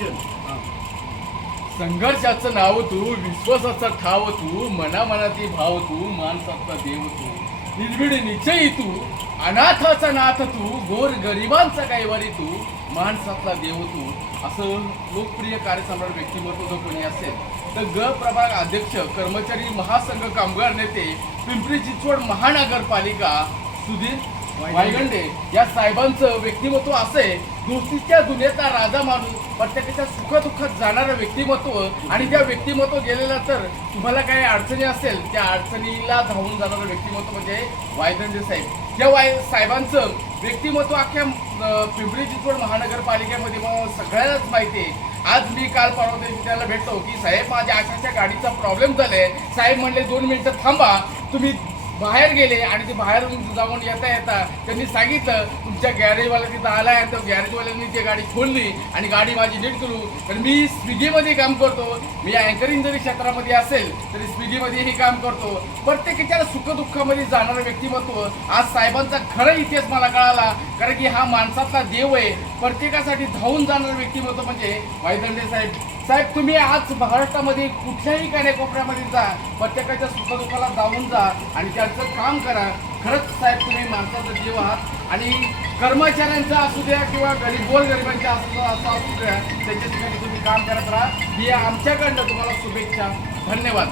Action. संघर्षाचं नाव तू, विश्वासाचा ठाव तू, मनामनाती भाव तू, माणसाचा देव तू, निर्भीड निश्चयी तू, अनाथाचा नाथ तू, गोर गरिबांचा कैवारी तू, माणसातला देव तू. असं लोकप्रिय कार्यसम्राट व्यक्तिमत्व जर कोणी असेल तर ग प्रभाग अध्यक्ष, कर्मचारी महासंघ, कामगार नेते, पिंपरी चिंचवड महानगरपालिका सुधीर वायगंडे या साहेबांचं व्यक्तिमत्व असे दोस्तीच्या दुनियेचा राजा माणूस, प्रत्येकाच्या सुखदुःखात जाणारं व्यक्तिमत्व. आणि त्या व्यक्तिमत्व गेलेलं तर तुम्हाला काही अडचणी असेल त्या अडचणीला धावून जाणारं व्यक्तिमत्व म्हणजे वायगंडे साहेब. त्या साहेबांचं व्यक्तिमत्व अख्ख्या पिंपरी चिंचवड महानगरपालिकेमध्ये सगळ्यांनाच माहिती आहे. आज मी काल परवा दिवशी त्याला भेटतो की साहेब माझ्या अशाच्या गाडीचा प्रॉब्लेम झालाय. साहेब म्हणले 2 मिनिटं थांबा. तुम्ही बाहेर गेले आणि ते बाहेरून जाऊन येता त्यांनी सांगितलं तुमच्या गॅरेजवाला तिथं आला आहे. तर गॅरेजवाल्यांनी ती गाडी खोलली आणि गाडी माझी नीट करू. तर मी स्विगीमध्ये काम करतो. मी अँकरिंग जरी क्षेत्रामध्ये असेल तरी स्विगीमध्येही काम करतो. प्रत्येकाच्या सुखदुःखामध्ये जाणारं व्यक्तिमत्व. आज साहेबांचा खरं इतिहास मला कळाला, कारण की हा माणसातला देव आहे. प्रत्येकासाठी धावून जाणारं व्यक्तिमत्व म्हणजे वायगंडे साहेब. साहेब तुम्ही आज महाराष्ट्रामध्ये कुठल्याही कानाकोपऱ्यामध्ये जा, प्रत्येकाच्या सुखदुःखाला जाऊन जा आणि त्यांचं काम करा. खरंच साहेब तुम्ही माणसाचा जीव आहात आणि कर्मचाऱ्यांचा असू द्या किंवा गोरगरिबांच्या असू द्या, त्याच्यासाठी तुम्ही काम करत राहा. ही आमच्याकडनं तुम्हाला शुभेच्छा. धन्यवाद.